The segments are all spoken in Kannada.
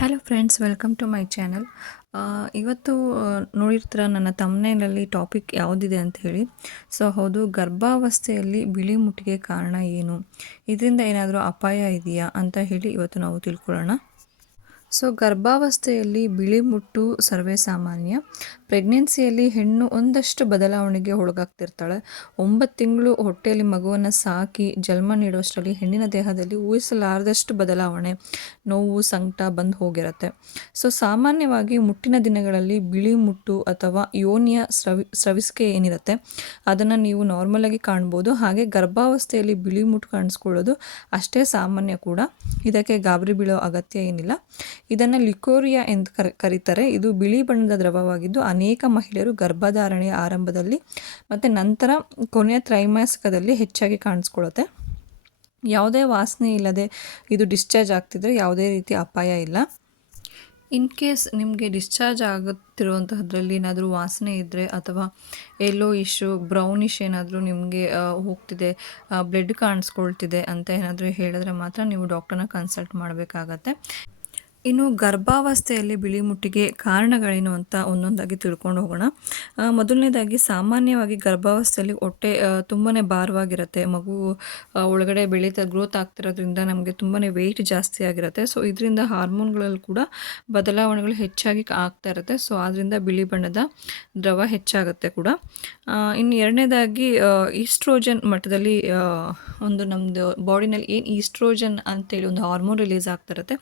Hello friends, welcome to my channel. ಇವತ್ತು ನೋಡಿರ್ತೀರ ನನ್ನ ತಮ್ಮನೇಲಲ್ಲಿ ಟಾಪಿಕ್ ಯಾವುದಿದೆ ಅಂತ ಹೇಳಿ. ಸೊ ಹೌದು, ಗರ್ಭಾವಸ್ಥೆಯಲ್ಲಿ ಬಿಳಿ ಮುಟ್ಟಿಗೆ ಕಾರಣ ಏನು, ಇದರಿಂದ ಏನಾದರೂ ಅಪಾಯ ಇದೆಯಾ ಅಂತ ಹೇಳಿ ಇವತ್ತು ನಾವು ತಿಳ್ಕೊಳ್ಳೋಣ. ಸೊ ಗರ್ಭಾವಸ್ಥೆಯಲ್ಲಿ ಬಿಳಿ ಮುಟ್ಟು ಸರ್ವೇ ಸಾಮಾನ್ಯ. ಪ್ರೆಗ್ನೆನ್ಸಿಯಲ್ಲಿ ಹೆಣ್ಣು ಒಂದಷ್ಟು ಬದಲಾವಣೆಗೆ ಒಳಗಾಗ್ತಿರ್ತಾಳೆ. 9 ತಿಂಗಳು ಹೊಟ್ಟೆಯಲ್ಲಿ ಮಗುವನ್ನು ಸಾಕಿ ಜನ್ಮ ನೀಡುವಷ್ಟರಲ್ಲಿ ಹೆಣ್ಣಿನ ದೇಹದಲ್ಲಿ ಊಹಿಸಲಾರದಷ್ಟು ಬದಲಾವಣೆ, ನೋವು, ಸಂಕಟ ಬಂದು ಹೋಗಿರುತ್ತೆ. ಸೊ ಸಾಮಾನ್ಯವಾಗಿ ಮುಟ್ಟಿನ ದಿನಗಳಲ್ಲಿ ಬಿಳಿ ಮುಟ್ಟು ಅಥವಾ ಯೋನಿಯ ಸ್ರವಿಸಿಕೆ ಏನಿರುತ್ತೆ ಅದನ್ನು ನೀವು ನಾರ್ಮಲಾಗಿ ಕಾಣ್ಬೋದು. ಹಾಗೆ ಗರ್ಭಾವಸ್ಥೆಯಲ್ಲಿ ಬಿಳಿ ಮುಟ್ಟು ಕಾಣಿಸ್ಕೊಳ್ಳೋದು ಅಷ್ಟೇ ಸಾಮಾನ್ಯ ಕೂಡ. ಇದಕ್ಕೆ ಗಾಬರಿ ಬೀಳೋ ಅಗತ್ಯ ಏನಿಲ್ಲ. ಇದನ್ನು ಲಿಕೋರಿಯಾ ಎಂದು ಕರೀತಾರೆ. ಇದು ಬಿಳಿ ಬಣ್ಣದ ದ್ರವವಾಗಿದ್ದು ಅನೇಕ ಮಹಿಳೆಯರು ಗರ್ಭಧಾರಣೆಯ ಆರಂಭದಲ್ಲಿ ಮತ್ತು ನಂತರ ಕೊನೆಯ ತ್ರೈಮಾಸಿಕದಲ್ಲಿ ಹೆಚ್ಚಾಗಿ ಕಾಣಿಸ್ಕೊಳ್ಳುತ್ತೆ. ಯಾವುದೇ ವಾಸನೆ ಇಲ್ಲದೆ ಇದು ಡಿಸ್ಚಾರ್ಜ್ ಆಗ್ತಿದ್ರೆ ಯಾವುದೇ ರೀತಿ ಅಪಾಯ ಇಲ್ಲ. ಇನ್ ಕೇಸ್ ನಿಮಗೆ ಡಿಸ್ಚಾರ್ಜ್ ಆಗುತ್ತಿರುವಂತಹದ್ರಲ್ಲಿ ಏನಾದರೂ ವಾಸನೆ ಇದ್ದರೆ ಅಥವಾ ಯೆಲ್ಲೋಯಿಶು ಬ್ರೌನಿಶ್ ಏನಾದರೂ ನಿಮಗೆ ಹೋಗ್ತಿದೆ, ಬ್ಲಡ್ ಕಾಣಿಸ್ಕೊಳ್ತಿದೆ ಅಂತ ಏನಾದರೂ ಹೇಳಿದ್ರೆ ಮಾತ್ರ ನೀವು ಡಾಕ್ಟರ್ನ ಕನ್ಸಲ್ಟ್ ಮಾಡಬೇಕಾಗತ್ತೆ. ಇನ್ನು ಗರ್ಭಾವಸ್ಥೆಯಲ್ಲಿ ಬಿಳಿ ಮುಟ್ಟಿಗೆ ಕಾರಣಗಳೇನು ಅಂತ ಒಂದೊಂದಾಗಿ ತಿಳ್ಕೊಂಡು ಹೋಗೋಣ. ಮೊದಲನೇದಾಗಿ, ಸಾಮಾನ್ಯವಾಗಿ ಗರ್ಭಾವಸ್ಥೆಯಲ್ಲಿ ಹೊಟ್ಟೆ ತುಂಬಾ ಭಾರವಾಗಿರುತ್ತೆ. ಮಗು ಒಳಗಡೆ ಗ್ರೋತ್ ಆಗ್ತಿರೋದ್ರಿಂದ ನಮಗೆ ತುಂಬಾ ವೆಯ್ಟ್ ಜಾಸ್ತಿ ಆಗಿರುತ್ತೆ. ಸೊ ಇದರಿಂದ ಹಾರ್ಮೋನ್ಗಳಲ್ಲಿ ಕೂಡ ಬದಲಾವಣೆಗಳು ಹೆಚ್ಚಾಗಿ ಆಗ್ತಾ ಇರುತ್ತೆ. ಸೊ ಆದ್ದರಿಂದ ಬಿಳಿ ಬಣ್ಣದ ದ್ರವ ಹೆಚ್ಚಾಗುತ್ತೆ ಕೂಡ. ಇನ್ನು ಎರಡನೇದಾಗಿ, ಈಸ್ಟ್ರೋಜನ್ ಮಟ್ಟದಲ್ಲಿ ಒಂದು ನಮ್ಮದು ಬಾಡಿನಲ್ಲಿ ಏನು ಈಸ್ಟ್ರೋಜನ್ ಅಂತೇಳಿ ಒಂದು ಹಾರ್ಮೋನ್ ರಿಲೀಸ್ ಆಗ್ತಾ ಇರುತ್ತೆ.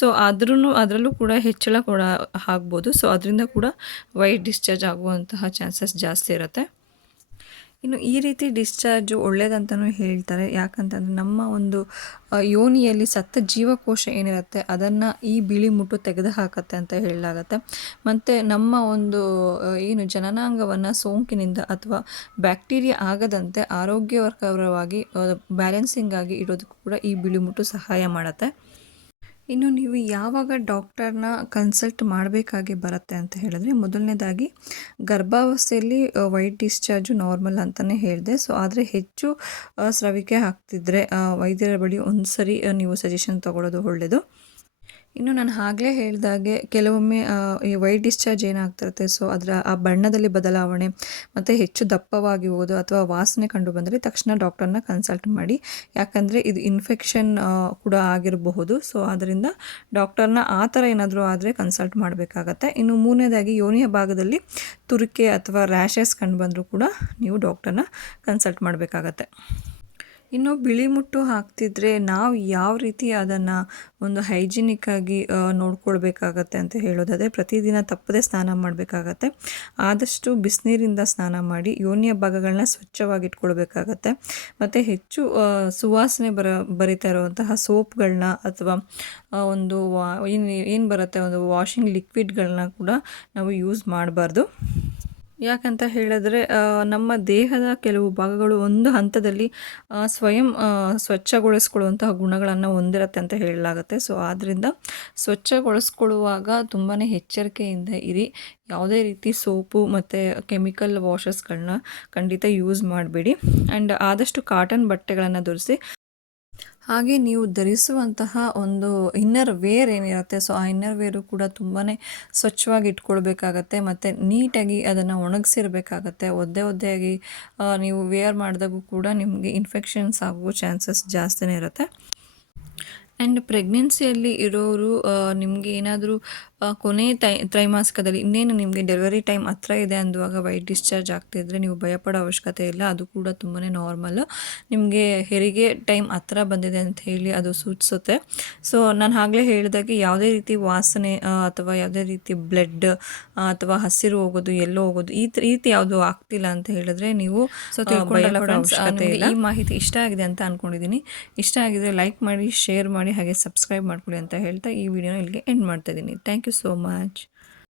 ಸೊ ಅದರಲ್ಲೂ ಕೂಡ ಹೆಚ್ಚಳ ಕೂಡ ಆಗ್ಬೋದು. ಸೊ ಅದರಿಂದ ಕೂಡ ವೈಟ್ ಡಿಸ್ಚಾರ್ಜ್ ಆಗುವಂತಹ ಚಾನ್ಸಸ್ ಜಾಸ್ತಿ ಇರುತ್ತೆ. ಇನ್ನು ಈ ರೀತಿ ಡಿಸ್ಚಾರ್ಜು ಒಳ್ಳೆಯದಂತಲೂ ಹೇಳ್ತಾರೆ. ಯಾಕಂತಂದರೆ ನಮ್ಮ ಒಂದು ಯೋನಿಯಲ್ಲಿ ಸತ್ತ ಜೀವಕೋಶ ಏನಿರುತ್ತೆ ಅದನ್ನು ಈ ಬಿಳಿ ಮುಟ್ಟು ತೆಗೆದು ಹಾಕತ್ತೆ ಅಂತ ಹೇಳಲಾಗತ್ತೆ. ಮತ್ತು ನಮ್ಮ ಒಂದು ಏನು ಜನನಾಂಗವನ್ನು ಸೋಂಕಿನಿಂದ ಅಥವಾ ಬ್ಯಾಕ್ಟೀರಿಯಾ ಆಗದಂತೆ ಆರೋಗ್ಯಕರವಾಗಿ ಬ್ಯಾಲೆನ್ಸಿಂಗ್ ಆಗಿ ಇಡೋದಕ್ಕೂ ಕೂಡ ಈ ಬಿಳಿ ಮುಟ್ಟು ಸಹಾಯ ಮಾಡುತ್ತೆ. ಇನ್ನು ನೀವು ಯಾವಾಗ ಡಾಕ್ಟರ್ನ ಕನ್ಸಲ್ಟ್ ಮಾಡಬೇಕಾಗಿ ಬರುತ್ತೆ ಅಂತ ಹೇಳಿದ್ರೆ, ಮೊದಲನೇದಾಗಿ ಗರ್ಭಾವಸ್ಥೆಯಲ್ಲಿ ವೈಟ್ ಡಿಸ್ಚಾರ್ಜು ನಾರ್ಮಲ್ ಅಂತಲೇ ಹೇಳಿದೆ. ಸೊ ಆದರೆ ಹೆಚ್ಚು ಸ್ರವಿಕೆ ಆಗ್ತಿದ್ರೆ ವೈದ್ಯರ ಬಳಿ ಒಂದು ಸರಿ ನೀವು ಸಜೆಷನ್ ತಗೊಳ್ಳೋದು ಒಳ್ಳೆಯದು. ಇನ್ನು ನಾನು ಆಗಲೇ ಹೇಳಿದಾಗೆ ಕೆಲವೊಮ್ಮೆ ಈ ವೈಟ್ ಡಿಸ್ಚಾರ್ಜ್ ಏನಾಗ್ತಿರುತ್ತೆ, ಸೊ ಅದರ ಆ ಬಣ್ಣದಲ್ಲಿ ಬದಲಾವಣೆ ಮತ್ತು ಹೆಚ್ಚು ದಪ್ಪವಾಗಿ ಹೋಗೋದು ಅಥವಾ ವಾಸನೆ ಕಂಡು ಬಂದರೆ ತಕ್ಷಣ ಡಾಕ್ಟರ್ನ ಕನ್ಸಲ್ಟ್ ಮಾಡಿ. ಯಾಕಂದರೆ ಇದು ಇನ್ಫೆಕ್ಷನ್ ಕೂಡ ಆಗಿರಬಹುದು. ಸೊ ಅದರಿಂದ ಡಾಕ್ಟರ್ನ ಆ ಥರ ಏನಾದರೂ ಆದರೆ ಕನ್ಸಲ್ಟ್ ಮಾಡಬೇಕಾಗತ್ತೆ. ಇನ್ನು ಮೂರನೇದಾಗಿ, ಯೋನಿಯ ಭಾಗದಲ್ಲಿ ತುರಿಕೆ ಅಥವಾ ರ್ಯಾಷಸ್ ಕಂಡು ಬಂದರೂ ಕೂಡ ನೀವು ಡಾಕ್ಟರ್ನ ಕನ್ಸಲ್ಟ್ ಮಾಡಬೇಕಾಗತ್ತೆ. ಇನ್ನು ಬಿಳಿ ಮುಟ್ಟು ಹಾಕ್ತಿದ್ರೆ ನಾವು ಯಾವ ರೀತಿ ಅದನ್ನು ಒಂದು ಹೈಜಿನಿಕ್ಕಾಗಿ ನೋಡ್ಕೊಳ್ಬೇಕಾಗತ್ತೆ ಅಂತ ಹೇಳೋದಾದರೆ, ಪ್ರತಿದಿನ ತಪ್ಪದೇ ಸ್ನಾನ ಮಾಡಬೇಕಾಗತ್ತೆ. ಆದಷ್ಟು ಬಿಸಿನೀರಿಂದ ಸ್ನಾನ ಮಾಡಿ ಯೋನಿಯ ಭಾಗಗಳನ್ನ ಸ್ವಚ್ಛವಾಗಿ ಇಟ್ಕೊಳ್ಬೇಕಾಗತ್ತೆ. ಮತ್ತು ಹೆಚ್ಚು ಸುವಾಸನೆ ಬರಿತಾ ಇರುವಂತಹ ಸೋಪ್ಗಳನ್ನ ಅಥವಾ ಒಂದು ಏನು ಬರುತ್ತೆ ಒಂದು ವಾಷಿಂಗ್ ಲಿಕ್ವಿಡ್ಗಳನ್ನ ಕೂಡ ನಾವು ಯೂಸ್ ಮಾಡಬಾರ್ದು. ಯಾಕಂತ ಹೇಳಿದ್ರೆ ನಮ್ಮ ದೇಹದ ಕೆಲವು ಭಾಗಗಳು ಒಂದು ಹಂತದಲ್ಲಿ ಸ್ವಯಂ ಸ್ವಚ್ಛಗೊಳಿಸ್ಕೊಳ್ಳುವಂತಹ ಗುಣಗಳನ್ನು ಹೊಂದಿರುತ್ತೆ ಅಂತ ಹೇಳಲಾಗುತ್ತೆ. ಸೊ ಆದ್ದರಿಂದ ಸ್ವಚ್ಛಗೊಳಿಸ್ಕೊಳ್ಳುವಾಗ ತುಂಬಾ ಎಚ್ಚರಿಕೆಯಿಂದ ಇರಿ. ಯಾವುದೇ ರೀತಿ ಸೋಪು ಮತ್ತು ಕೆಮಿಕಲ್ ವಾಷಸ್ಗಳನ್ನ ಖಂಡಿತ ಯೂಸ್ ಮಾಡಬೇಡಿ. ಆ್ಯಂಡ್ ಆದಷ್ಟು ಕಾಟನ್ ಬಟ್ಟೆಗಳನ್ನು ಧರಿಸಿ. ಹಾಗೆ ನೀವು ಧರಿಸುವಂತಹ ಒಂದು ಇನ್ನರ್ ವೇರ್ ಏನಿರುತ್ತೆ, ಸೊ ಆ ಇನ್ನರ್ ವೇರು ಕೂಡ ತುಂಬಾ ಸ್ವಚ್ಛವಾಗಿ ಇಟ್ಕೊಳ್ಬೇಕಾಗತ್ತೆ ಮತ್ತು ನೀಟಾಗಿ ಅದನ್ನು ಒಣಗಿಸಿರ್ಬೇಕಾಗತ್ತೆ. ಒದ್ದೆಯಾಗಿ ನೀವು ವೇರ್ ಮಾಡಿದಾಗೂ ಕೂಡ ನಿಮಗೆ ಇನ್ಫೆಕ್ಷನ್ಸ್ ಆಗೋ ಚಾನ್ಸಸ್ ಜಾಸ್ತಿನೇ ಇರುತ್ತೆ. ಆ್ಯಂಡ್ ಪ್ರೆಗ್ನೆನ್ಸಿಯಲ್ಲಿ ಇರೋರು ನಿಮಗೆ ಏನಾದರೂ ಕೊನೆ ತ್ರೈಮಾಸಿಕದಲ್ಲಿ ಇನ್ನೇನು ನಿಮಗೆ ಡೆಲಿವರಿ ಟೈಮ್ ಹತ್ರ ಇದೆ ಅಂದುವಾಗ ವೈಟ್ ಡಿಸ್ಚಾರ್ಜ್ ಆಗ್ತಿದ್ರೆ ನೀವು ಭಯಪಡೋ ಅವಶ್ಯಕತೆ ಇಲ್ಲ. ಅದು ಕೂಡ ತುಂಬಾ ನಾರ್ಮಲ್. ನಿಮಗೆ ಹೆರಿಗೆ ಟೈಮ್ ಹತ್ರ ಬಂದಿದೆ ಅಂತ ಹೇಳಿ ಅದು ಸೂಚಿಸುತ್ತೆ. ಸೊ ನಾನು ಆಗಲೇ ಹೇಳಿದಾಗೆ ಯಾವುದೇ ರೀತಿ ವಾಸನೆ ಅಥವಾ ಯಾವುದೇ ರೀತಿ ಬ್ಲಡ್ ಅಥವಾ ಹಸಿರು ಹೋಗೋದು, ಎಲ್ಲೋ ಹೋಗೋದು, ಈ ರೀತಿ ಯಾವುದು ಆಗ್ತಿಲ್ಲ ಅಂತ ಹೇಳಿದ್ರೆ ನೀವು ಅವಶ್ಯಕತೆ ಇಲ್ಲ. ಈ ಮಾಹಿತಿ ಇಷ್ಟ ಆಗಿದೆ ಅಂತ ಅಂದ್ಕೊಂಡಿದ್ದೀನಿ. ಇಷ್ಟ ಆಗಿದ್ರೆ ಲೈಕ್ ಮಾಡಿ, ಶೇರ್ ಮಾಡಿ, ಹಾಗೆ ಸಬ್ಸ್ಕ್ರೈಬ್ ಮಾಡ್ಕೊಳ್ಳಿ ಅಂತ ಹೇಳ್ತಾ ಈ ವಿಡಿಯೋನ ಇಲ್ಲಿಗೆ ಎಂಡ್ ಮಾಡ್ತಾ ಇದ್ದೀನಿ. Thank you so much.